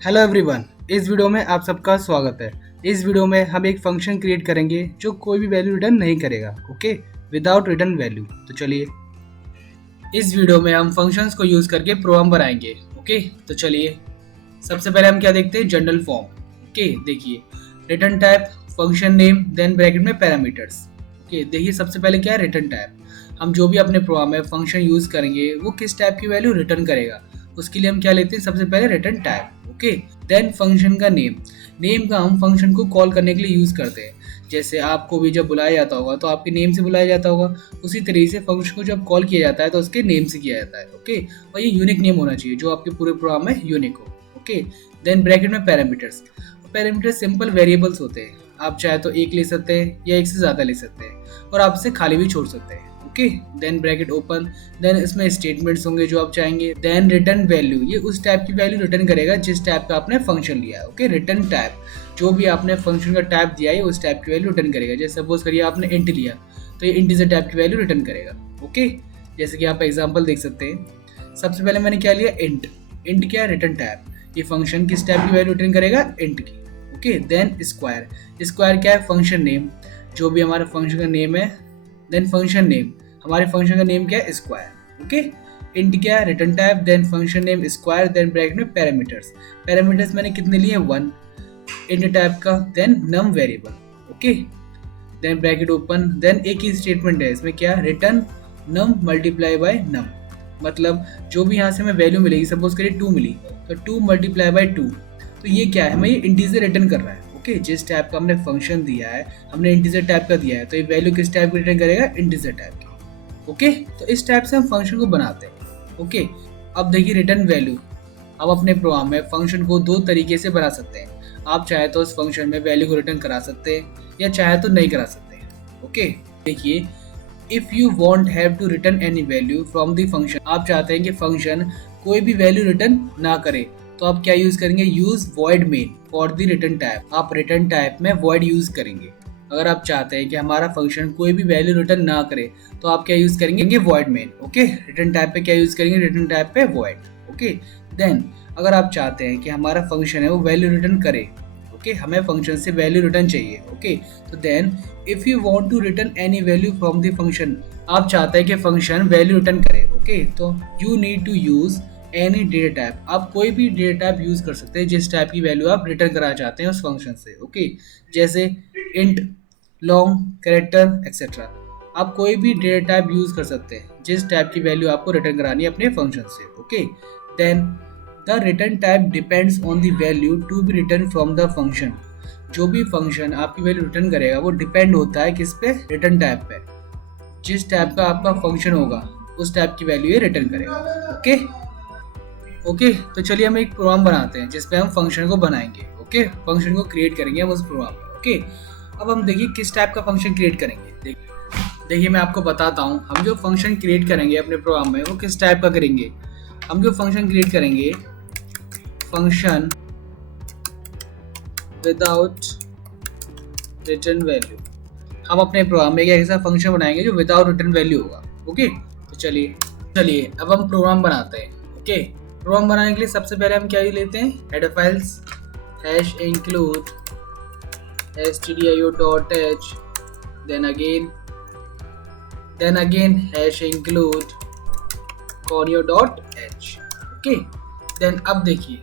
Hello everyone. इस video में आप सबका स्वागत है। इस वीडियो में हम एक फंक्शन क्रिएट करेंगे जो कोई भी वैल्यू रिटर्न नहीं करेगा, ओके, विदाउट रिटर्न वैल्यू। तो चलिए इस वीडियो में हम फंक्शंस को यूज करके प्रोग्राम बनाएंगे। ओके, तो चलिए सबसे पहले हम क्या देखते हैं, जनरल फॉर्म। ओके, देखिए return type, function name, then bracket में पैरामीटर्स। ओके, देखिए सबसे पहले क्या है, रिटर्न टाइप। हम जो भी अपने प्रोग्राम में फंक्शन यूज करेंगे वो किस टाइप की वैल्यू रिटर्न करेगा, उसके लिए हम क्या लेते हैं, सबसे पहले return type. Okay, then function का नेम। नेम का हम फंक्शन को कॉल करने के लिए यूज करते हैं। जैसे आपको भी जब बुलाया जाता होगा तो आपके नेम से बुलाया जाता होगा, उसी तरीके से फंक्शन को जब कॉल किया जाता है तो उसके नेम से किया जाता है। ओके, और ये यूनिक नेम होना चाहिए जो आपके पूरे प्रोग्राम में यूनिक हो। ओके, देन ब्रैकेट में पैरामीटर्स। पैरामीटर्स सिंपल वेरिएबल्स होते हैं। आप चाहे तो एक ले सकते हैं या एक से ज़्यादा ले सकते हैं, और आप इसे खाली भी छोड़ सकते हैं। Okay, then bracket open, then इसमें स्टेटमेंट्स होंगे जो आप चाहेंगे। देन रिटर्न वैल्यू, ये उस टाइप की वैल्यू रिटर्न करेगा जिस टाइप का आपने फंक्शन लिया है। ओके, रिटर्न टाइप, जो भी आपने फंक्शन का टाइप दिया है उस टाइप की वैल्यू रिटर्न करेगा। जैसे सपोज करिए आपने इंट लिया तो ये इंटीजर टाइप की वैल्यू रिटर्न करेगा। ओके, जैसे कि आप एग्जाम्पल देख सकते हैं। सबसे पहले मैंने क्या लिया, इंट। इंट क्या है, रिटर्न टाइप। ये फंक्शन किस टाइप की वैल्यू रिटर्न करेगा, इंट की। Okay, then square. स्क्वायर क्या है, फंक्शन नेम, जो भी हमारा फंक्शन का नेम है। देन फंक्शन नेम, हमारे फंक्शन का नेम क्या है, स्क्वायर। ओके, इंट क्या है, return type, then function name square, then bracket में पैरामीटर्स। पैरामीटर्स मैंने कितने लिए, 1 इंट टाइप का, then num variable. Okay, then bracket open, then एक ही स्टेटमेंट है इसमें, क्या, return num multiply by num. मतलब जो भी यहाँ से हमें वैल्यू मिलेगी, सपोज करिए 2 मिली तो 2 मल्टीप्लाई बाय 2, तो ये क्या है, हमें ये इंटीजर रिटर्न कर रहा है। ओके, जिस टाइप का हमने फंक्शन दिया है, हमने इंटीजर टाइप का दिया है, तो ये वैल्यू किस टाइप की रिटर्न करेगा, इंटीजर टाइप की। ओके, तो इस टाइप से हम फंक्शन को बनाते हैं। ओके, अब देखिए रिटर्न वैल्यू। अब अपने प्रोग्राम में फंक्शन को दो तरीके से बना सकते हैं। आप चाहे तो उस फंक्शन में वैल्यू को रिटर्न करा सकते हैं या चाहे तो नहीं करा सकते हैं। ओके, देखिए if you want have to return any value from the function, आप चाहते हैं कि फंक्शन कोई भी वैल्यू रिटर्न ना करे, तो आप क्या यूज करेंगे, use void main for the return type. आप रिटर्न टाइप में वॉइड यूज करेंगे। अगर आप चाहते हैं कि हमारा फंक्शन कोई भी वैल्यू रिटर्न ना करे तो आप क्या यूज करेंगे, void main. Okay, return type पे क्या यूज करेंगे, रिटर्न टाइप पे वॉइड। ओके, देन अगर आप चाहते हैं कि हमारा फंक्शन है वो वैल्यू रिटर्न करे, ओके, हमें फंक्शन से वैल्यू रिटर्न चाहिए। ओके, तो then if you want to return any value from the function, आप चाहते हैं कि फंक्शन वैल्यू रिटर्न करे। ओके, तो you need to use any data type. आप कोई भी डेटा टाइप यूज कर सकते हैं जिस टाइप की वैल्यू आप रिटर्न कराना चाहते हैं उस फंक्शन से। ओके, जैसे इंट, लॉन्ग, कैरेक्टर एक्सेट्रा। आप कोई भी डेटा टाइप यूज कर सकते हैं जिस टाइप की वैल्यू आपको रिटर्न करानी है अपने फंक्शन से। Okay, then the return type depends on the value to be return from the function. जो भी फंक्शन आपकी वैल्यू रिटर्न करेगा वो डिपेंड होता है किस पे, रिटर्न टाइप पे। जिस टाइप का आपका फंक्शन होगा उस टाइप की वैल्यू ये रिटर्न करेगा। ओके, ओके, तो चलिए हम एक प्रोग्राम बनाते हैं जिसपे हम फंक्शन को बनाएंगे। ओके, फंक्शन को क्रिएट करेंगे हम उस प्रोग्राम में। ओके, अब हम देखिए किस टाइप का फंक्शन क्रिएट करेंगे। देखिए मैं आपको बताता हूँ, हम जो फंक्शन क्रिएट करेंगे अपने प्रोग्राम में वो किस टाइप का करेंगे। हम जो फंक्शन क्रिएट करेंगे, फंक्शन विदाउट रिटर्न वैल्यू। हम अपने प्रोग्राम में एक ऐसा फंक्शन बनाएंगे जो विदाउट रिटर्न वैल्यू होगा। ओके, तो चलिए चलिए अब हम प्रोग्राम बनाते हैं। ओके, प्रोग्राम बनाने के लिए सबसे पहले हम क्या ही लेते हैं, header files hash include stdio.h, then again hash include conio.h। Okay, then अब देखिए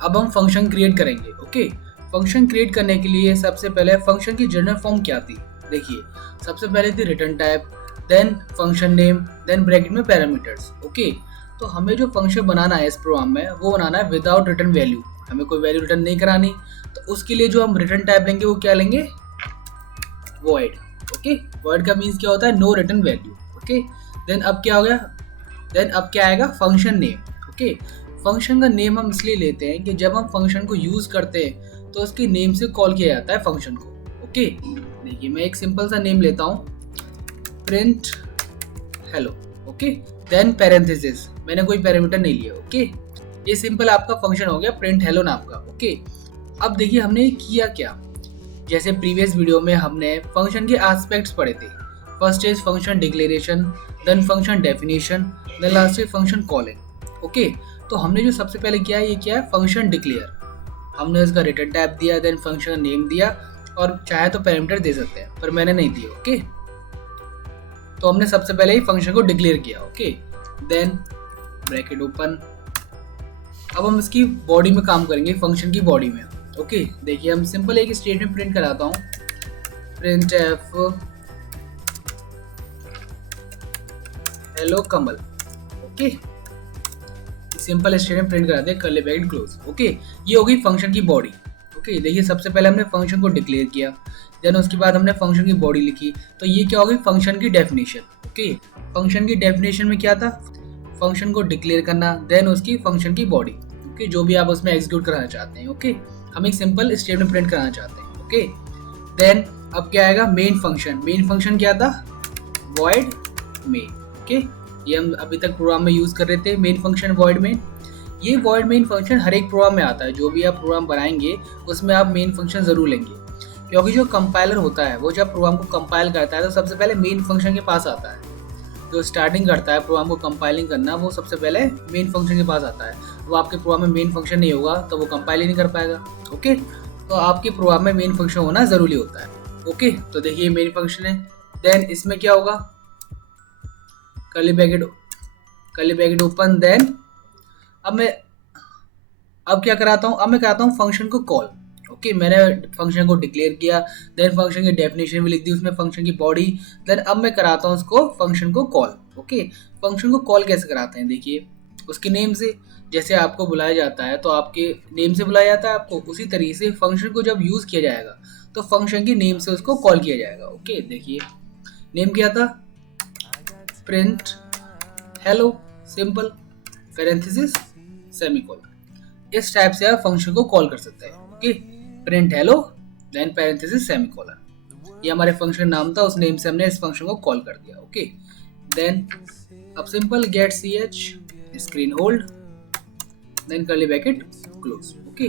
अब हम फंक्शन क्रिएट करेंगे। ओके, फंक्शन क्रिएट करने के लिए सबसे पहले फंक्शन की जनरल फॉर्म क्या थी, देखिए सबसे पहले थी return type, then function name, then bracket में पैरामीटर्स। ओके, तो हमें जो फंक्शन बनाना है इस प्रोग्राम में वो बनाना है विदाउट रिटर्न वैल्यू, हमें कोई वैल्यू रिटर्न नहीं करानी। तो उसके लिए जो हम रिटर्न टाइप लेंगे वो क्या लेंगे, वॉइड। ओके, वॉइड का मीन्स क्या होता है, no return value. Okay, then अब क्या हो गया, देन अब क्या आएगा, फंक्शन नेम। ओके, फंक्शन का नेम हम इसलिए लेते हैं कि जब हम फंक्शन को यूज करते हैं तो उसके नेम से कॉल किया जाता है फंक्शन को। ओके, देखिए मैं एक सिंपल सा नेम लेता हूँ, print hello. Okay, then parenthesis, मैंने कोई पैरामीटर नहीं लिया। ओके, ये सिंपल आपका फंक्शन हो गया प्रिंट हेलो नाम का। ओके, अब देखिए हमने किया क्या, जैसे प्रीवियस वीडियो में हमने फंक्शन के एस्पेक्ट्स पढ़े थे। First is function declaration, then function definition, then last is function calling. Okay, तो हमने जो सबसे पहले किया है ये क्या है, फंक्शन डिक्लेयर। हमने उसका रिटर्न टाइप दिया, देन फंक्शन का नेम दिया और चाहे तो पैरामीटर दे सकते हैं, पर मैंने नहीं दिया। ओके, तो हमने सबसे पहले ही फंक्शन को डिक्लेयर किया। Okay, then bracket open. अब हम इसकी बॉडी में काम करेंगे, फंक्शन की बॉडी में। ओके, देखिए हम सिंपल एक स्टेटमेंट प्रिंट कराता हूँ, प्रिंट एफ हेलो कमल। ओके, सिंपल स्टेटमेंट प्रिंट कराते हैं, कर्ली ब्रैकेट क्लोज। ओके, ये हो गई फंक्शन की बॉडी। ओके, देखिए सबसे पहले हमने फंक्शन को डिक्लेयर किया, देन उसके बाद हमने फंक्शन की बॉडी लिखी, तो ये क्या होगी फंक्शन की डेफिनेशन। ओके, फंक्शन की डेफिनेशन में क्या था, फंक्शन को डिक्लेयर करना, देन उसकी फंक्शन की बॉडी। ओके, जो भी आप उसमें एग्जीक्यूट कराना चाहते हैं। ओके, हम एक सिंपल स्टेटमेंट प्रिंट कराना चाहते हैं। ओके, देन अब क्या आएगा, मेन फंक्शन। मेन फंक्शन क्या था, वॉइड मेन। ओके, ये हम अभी तक प्रोग्राम में यूज कर रहे थे, मेन फंक्शन वॉइड मेन। ये वॉइड मेन फंक्शन हर एक प्रोग्राम में आता है, जो भी आप प्रोग्राम बनाएंगे उसमें आप मेन फंक्शन जरूर लेंगे, क्योंकि जो कंपाइलर होता है वो जब प्रोग्राम को कंपाइल करता है तो सबसे पहले मेन फंक्शन के पास आता है। जो स्टार्टिंग करता है प्रोग्राम को कंपाइलिंग करना, वो सबसे पहले मेन फंक्शन के पास आता है। वो आपके प्रोग्राम में मेन फंक्शन नहीं होगा तो वो कंपाइल ही नहीं कर पाएगा। ओके, तो आपके प्रोग्राम में मेन फंक्शन होना जरूरी होता है। ओके, तो देखिए मेन फंक्शन है, देन इसमें क्या होगा, कर्ली ब्रैकेट ओपन। देन अब क्या कराता हूँ, अब मैं कराता हूँ फंक्शन को कॉल। ओके, मैंने फंक्शन को डिक्लेयर किया, देन फंक्शन की डेफिनेशन भी लिख दी उसमें, फंक्शन की बॉडी। देन अब मैं कराता हूँ उसको फंक्शन को कॉल। ओके, फंक्शन को कॉल कैसे कराते हैं, देखिए उसके नेम से, जैसे आपको बुलाया जाता है तो आपके नेम से बुलाया जाता है आपको, उसी तरीके से फंक्शन को जब यूज किया जाएगा तो फंक्शन की नेम से उसको कॉल किया जाएगा। ओके, देखिए नेम क्या था, print hello simple parenthesis semicolon. इस टाइप से आप फंक्शन को कॉल कर सकते हैं। Okay, print hello then parenthesis semicolon, ये हमारे फंक्शन नाम था, उस नेम से हमने इस फंक्शन को कॉल कर दिया। ओके, देन अब simple get ch screen hold then curly bracket close. Okay,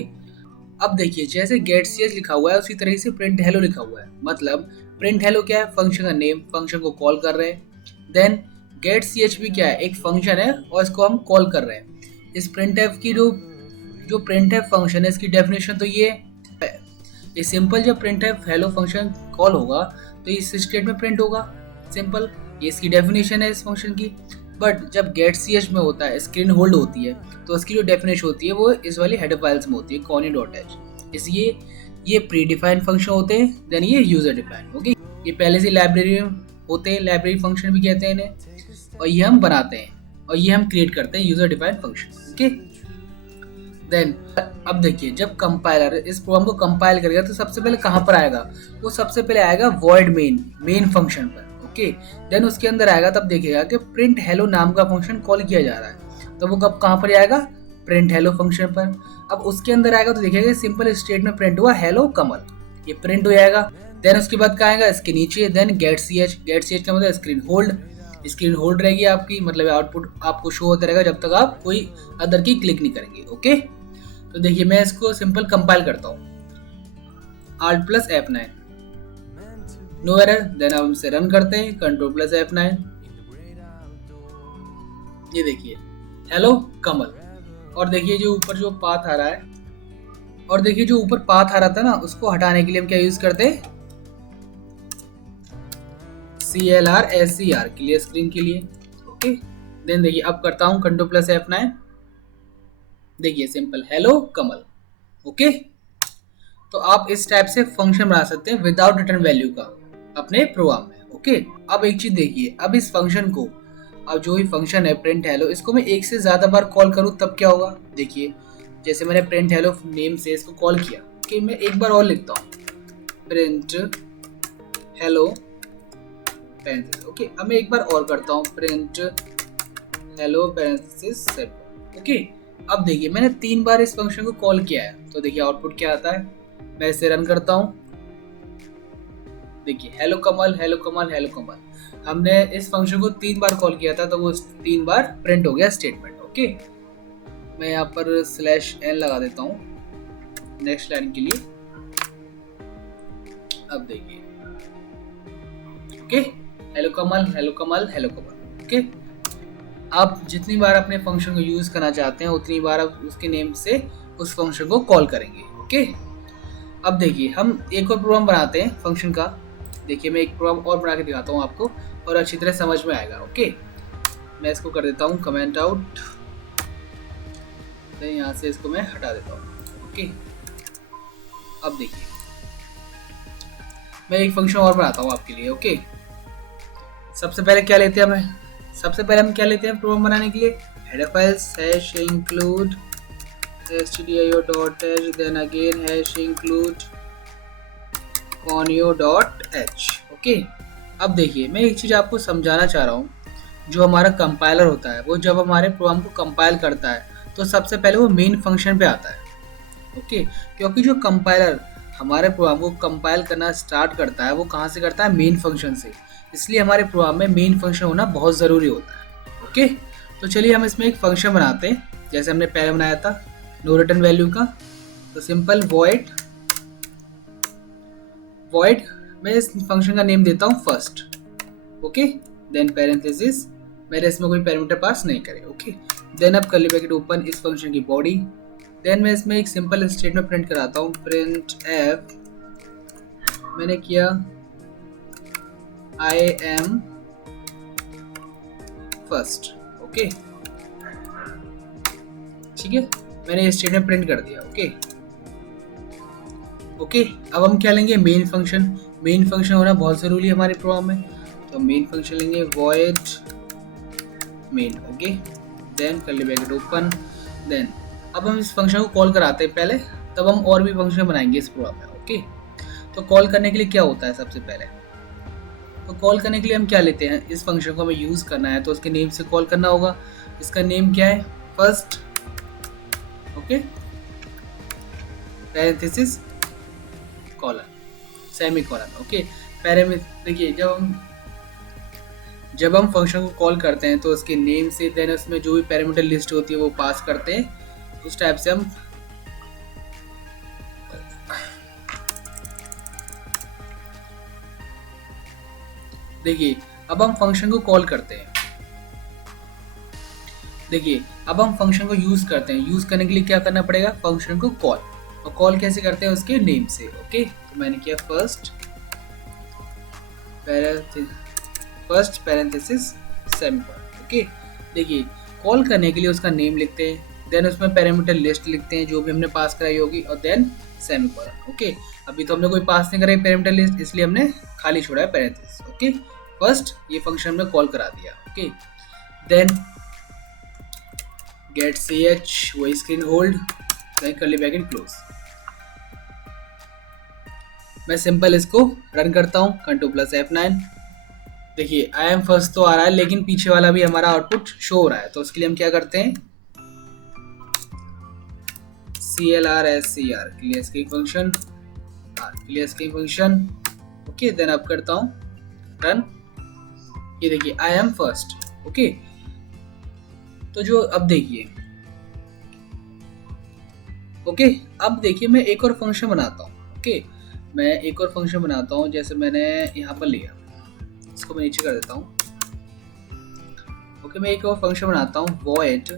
अब देखिए जैसे गेट ch लिखा हुआ है उसी तरह से प्रिंट हेलो लिखा हुआ है, मतलब प्रिंट हेलो क्या है, फंक्शन का नेम, फंक्शन को कॉल कर रहे हैं। देन गेट ch भी क्या है, एक फंक्शन है और इसको हम कॉल कर रहे हैं। इस प्रिंट एफ की जो प्रिंट एफ फंक्शन है इसकी डेफिनेशन तो ये है, ये सिंपल जब print F hello function call होगा तो इस स्टेट में प्रिंट होगा सिंपल, ये इसकी डेफिनेशन है इस फंक्शन की। बट जब गेट ch में होता है, स्क्रीन होल्ड होती है, तो इसकी जो डेफिनेशन होती है वो इस वाली हेडर फाइल्स में होती है, conny.h। इसलिए ये प्री डिफाइंड फंक्शन होते हैं, देन ये यूजर डिफाइंड। ओके, ये पहले से लाइब्रेरी में होते हैं, लाइब्रेरी फंक्शन भी कहते हैं इन्हें, और ये हम बनाते हैं और ये हम क्रिएट करते हैं user defined function. Okay, then अब देखिए जब कंपाइलर इस प्रोग्राम को कंपाइल करेगा तो सबसे पहले कहाँ पर आएगा, वो सबसे पहले आएगा वॉइड मेन फंक्शन पर। ओके, देन उसके अंदर आएगा, तब देखिएगा कि प्रिंट हेलो नाम का फंक्शन कॉल किया जा रहा है, तो वो कब कहाँ पर आएगा, प्रिंट हेलो फंक्शन पर। अब उसके अंदर आएगा तो देखिएगा सिंपल स्टेट में प्रिंट हुआ हेलो कमल, ये प्रिंट हो जाएगा। देन उसके बाद क्या आएगा, इसके नीचे देन गेट ch का मतलब स्क्रीन होल्ड रहेगी आपकी, मतलब आउटपुट आपको शो होता रहेगा जब तक आप कोई अदर की क्लिक नहीं करेंगे। ओके, तो देखिए मैं इसको सिंपल कंपाइल करता हूँ, Alt+F9 नो एरर। देन हम इसे रन करते हैं, Ctrl+F9, ये देखिए हेलो कमल। और देखिए जो ऊपर जो पाथ आ रहा है, और देखिए जो ऊपर पाथ आ रहा था ना, उसको हटाने के लिए हम क्या यूज करते हैं, CLR क्लियर स्क्रीन के लिए। ओके, देन देखिए अब करता हूँ Ctrl+F9, देखिए सिंपल हेलो कमल। ओके, तो आप इस टाइप से फंक्शन बना सकते हैं विदाउट रिटर्न वैल्यू का अपने प्रोग्राम में। ओके, अब एक चीज देखिए, अब इस फंक्शन को, अब जो ही फंक्शन है प्रिंट हेलो, इसको मैं एक से ज्यादा बार कॉल करूं तब क्या होगा, देखिए जैसे मैंने प्रिंट हेलो नेम से इसको कॉल किया। ओके, मैं एक बार और लिखता हूँ, प्रिंट हेलो पैरेंथेसिस। ओके, अब मैं एक बार और करता हूँ, print hello parenthesis set. Okay, अब देखिए मैंने 3 बार इस फंक्शन को कॉल किया है, तो देखिए आउटपुट क्या आता है, मैं इसे रन करता हूँ, देखिए हेलो कमल हेलो कमल हेलो कमल। हमने इस फंक्शन को 3 बार कॉल किया था, तो वो 3 बार प्रिंट हो गया स्टेटमेंट। ओके, मैं यहाँ पर /n लगा देता हूँ नेक्स्ट लाइन के लिए। अब देखिए ओके, हेलो कमल हेलो कमल हेलो कमल। ओके, आप जितनी बार अपने फंक्शन को यूज करना चाहते हैं उतनी बार आप उसके नेम से उस फंक्शन को कॉल करेंगे। ओके। अब देखिए हम एक और प्रोग्राम बनाते हैं फंक्शन का। देखिए मैं एक प्रोग्राम और बना के दिखाता हूँ आपको और अच्छी तरह समझ में आएगा। ओके, मैं इसको कर देता हूँ कमेंट आउट, तो यहाँ से इसको मैं हटा देता हूँ। ओके, अब देखिए मैं एक फंक्शन और बनाता हूँ आपके लिए। ओके, सबसे पहले क्या लेते हैं हम क्या लेते हैं प्रोग्राम बनाने के लिए, header files hash include stdio.h, then again hash include conio.h। Okay, अब देखिए मैं एक चीज़ आपको समझाना चाह रहा हूँ। जो हमारा कंपाइलर होता है वो जब हमारे प्रोग्राम को कंपाइल करता है तो सबसे पहले वो मेन फंक्शन पे आता है। ओके, क्योंकि जो कंपाइलर हमारे प्रोग्राम को कंपाइल करना स्टार्ट करता है वो कहाँ से करता है, मेन फंक्शन से। इसलिए हमारे प्रोग्राम में मेन फंक्शन होना बहुत ज़रूरी होता है। ओके, तो चलिए हम इसमें एक फंक्शन बनाते हैं जैसे हमने पहले बनाया था नो रिटर्न वैल्यू का। तो सिंपल वॉइड मैं इस फंक्शन का नेम देता हूँ फर्स्ट। ओके, देन पैरेंथेसिस, मेरे इसमें कोई पैरामीटर पास नहीं करे। ओके, देन अब कर्ली ब्रैकेट ओपन इस फंक्शन की बॉडी। देन मैं इसमें एक सिंपल स्टेटमेंट प्रिंट कराता हूँ, प्रिंट एफ मैंने किया आई एम फर्स्ट। ओके, ठीक है, मैंने ये स्टेटमेंट प्रिंट कर दिया। ओके, अब हम क्या लेंगे, मेन फंक्शन होना बहुत ज़रूरी है हमारे प्रोग्राम में। तो मेन फंक्शन लेंगे void main। Okay, then curly bracket open. Then अब हम इस फंक्शन को कॉल कराते हैं पहले, तब हम और भी फंक्शन बनाएंगे इस प्रोग्राम में। ओके, तो कॉल करने के लिए क्या होता है, सबसे पहले तो कॉल करने के लिए हम क्या लेते हैं, इस फंक्शन को हमें यूज़ करना है तो उसके नेम से कॉल करना होगा। इसका नेम क्या है, first. Okay, parenthesis colon semi colon. Okay, देखिए जब हम फंक्शन को कॉल करते हैं तो उसके नेम से देन उसमें जो भी पैरामीटर लिस्ट होती है वो पास करते हैं। उस टाइप से हम देखिए अब हम फंक्शन को कॉल करते हैं। देखिए अब हम फंक्शन को यूज करते हैं। यूज करने के लिए क्या करना पड़ेगा, फंक्शन को कॉल, और कॉल कैसे करते हैं, उसके नेम से। ओके, तो मैंने किया फर्स्ट पैरेंथेसिस सेमीकोलन। ओके, देखिए कॉल करने के लिए उसका नेम लिखते हैं, देन उसमें पैरामीटर लिस्ट लिखते हैं जो भी हमने पास कराई होगी, और देन सेमीकोलन। ओके, अभी तो हमने कोई पास नहीं कराई पैरामीटर लिस्ट, इसलिए हमने खाली छोड़ा है पैरेंथेसिस। ओके, फर्स्ट ये फंक्शन हमने कॉल करा दिया। ओके, देन गेट ch वही screen hold, then curly bracket close. मैं सिंपल इसको रन करता हूँ, Ctrl+F9। देखिए आई एम फर्स्ट तो आ रहा है लेकिन पीछे वाला भी हमारा आउटपुट शो हो रहा है, तो उसके लिए हम क्या करते हैं, CLR clear screen function. Okay, then अब करता हूँ रन। ये देखिए आई एम फर्स्ट। ओके, तो जो अब देखिए अब देखिए मैं एक और फंक्शन बनाता हूँ। ओके, मैं एक और फंक्शन बनाता हूँ, जैसे मैंने यहाँ पर लिया, इसको मैं नीचे कर देता हूँ। ओके, मैं एक और फंक्शन बनाता हूँ void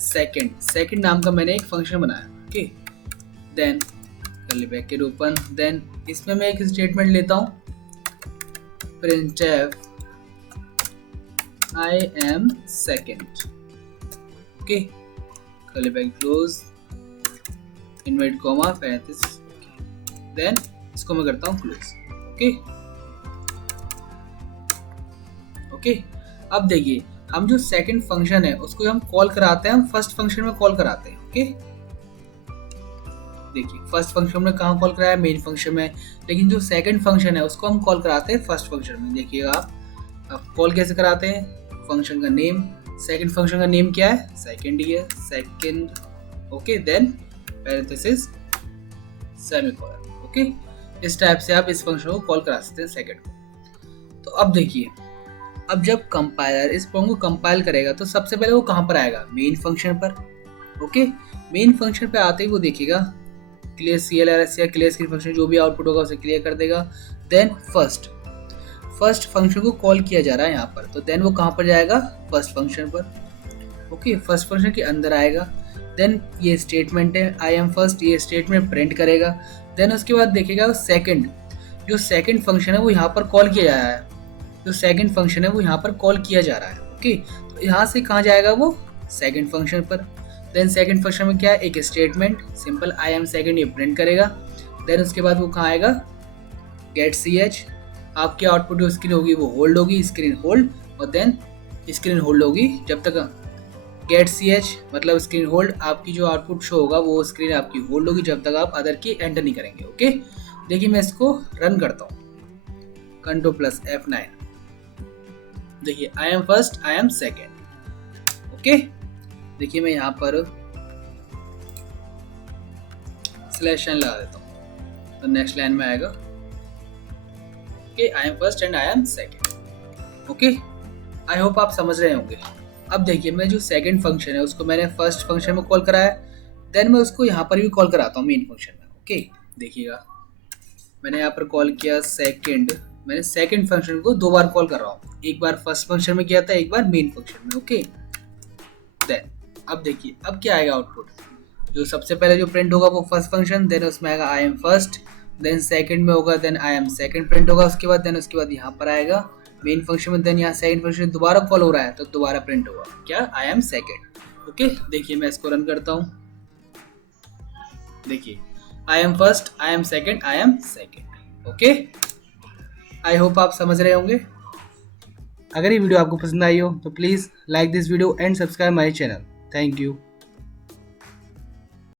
सेकंड नाम का मैंने एक फंक्शन बनाया। Okay, then curly bracket open, then इसमें मैं एक स्टेटमेंट लेता हूँ, printf I am second। Okay, curly bracket close, invert comma parenthesis, then इसको मैं करता हूँ क्लोज। ओके, अब देखिए हम जो सेकंड फंक्शन है उसको हम कॉल कराते हैं, हम फर्स्ट फंक्शन में कॉल कराते हैं। ओके, देखिए फर्स्ट फंक्शन में कहाँ कॉल कराया, मेन फंक्शन में, लेकिन जो सेकंड फंक्शन है उसको हम कॉल कराते हैं फर्स्ट फंक्शन में। देखिएगा आप कॉल कैसे कराते हैं, फंक्शन का नेम, सेकंड फंक्शन का नेम क्या है, सेकंड ही है, second. Okay, then parenthesis semicolon. Okay, इस टाइप से आप इस फंक्शन को कॉल करा सकते हैं सेकंड को। तो अब देखिए अब जब कंपाइलर इस प्रोग्राम को कंपाइल करेगा तो सबसे पहले वो कहाँ पर आएगा, मेन फंक्शन पर। ओके, मेन फंक्शन पे आते ही वो देखिएगा clear CLR clear screen function, जो भी आउटपुट होगा उसे क्लियर कर देगा। देन फर्स्ट फंक्शन को कॉल किया जा रहा है यहाँ पर, तो देन वो कहाँ पर जाएगा, फर्स्ट फंक्शन पर। ओके, फर्स्ट फंक्शन के अंदर आएगा, देन ये स्टेटमेंट है आई एम फर्स्ट, ये स्टेटमेंट प्रिंट करेगा। देन उसके बाद देखेगा सेकंड, जो सेकंड फंक्शन है वो यहाँ पर कॉल किया जा रहा है, जो सेकंड फंक्शन है वो यहाँ पर कॉल किया जा रहा है। ओके, तो यहाँ से कहाँ जाएगा वो सेकंड फंक्शन पर। देन सेकंड फंक्शन में क्या है, एक statement simple I am second ये प्रिंट करेगा। देन उसके बाद वो कहाँ आएगा, गेट सी एच, आपकी आउटपुट जो स्क्रीन होगी वो होल्ड होगी, स्क्रीन होल्ड, और देन स्क्रीन होल्ड होगी जब तक गेट सी एच मतलब स्क्रीन होल्ड, आपकी जो आउटपुट शो होगा वो स्क्रीन आपकी होल्ड होगी जब तक आप अदर की एंटर नहीं करेंगे। ओके, देखिए मैं इसको रन करता हूँ, Ctrl+F9, देखिए आई am first I am second. Okay, देखिए मैं यहाँ पर स्लैश n लगा देता हूँ तो नेक्स्ट लाइन में आएगा okay I am first and I am second. Okay, I hope आप समझ रहे होंगे। अब देखिए मैं जो सेकंड फंक्शन है उसको मैंने फर्स्ट फंक्शन में कॉल कराया, देन मैं उसको यहाँ पर भी कॉल कराता हूँ मेन फंक्शन में। ओके, देखिएगा मैंने यहाँ पर कॉल किया सेकंड, मैंने सेकंड फंक्शन को दो बार कॉल कर रहा हूँ, एक बार फर्स्ट फंक्शन में किया था, एक बार मेन फंक्शन में। ओके, देन अब देखिए अब क्या आएगा आउटपुट, जो सबसे पहले जो प्रिंट होगा वो फर्स्ट फंक्शन, देन उसमें आएगा I am first, then second में होगा then I am second print होगा उसके बाद, देन उसके बाद यहाँ पर आएगा मेन फंक्शन में, देन यहाँ सेकंड फंक्शन दोबारा कॉल हो रहा है तो दोबारा प्रिंट होगा क्या, आई एम सेकंड। ओके, देखिए मैं इसको रन करता हूँ, देखिए आई am first I am second I am second. Okay, I hope आप समझ रहे होंगे। अगर ये वीडियो आपको पसंद आई हो तो please like this video and subscribe my channel. Thank you.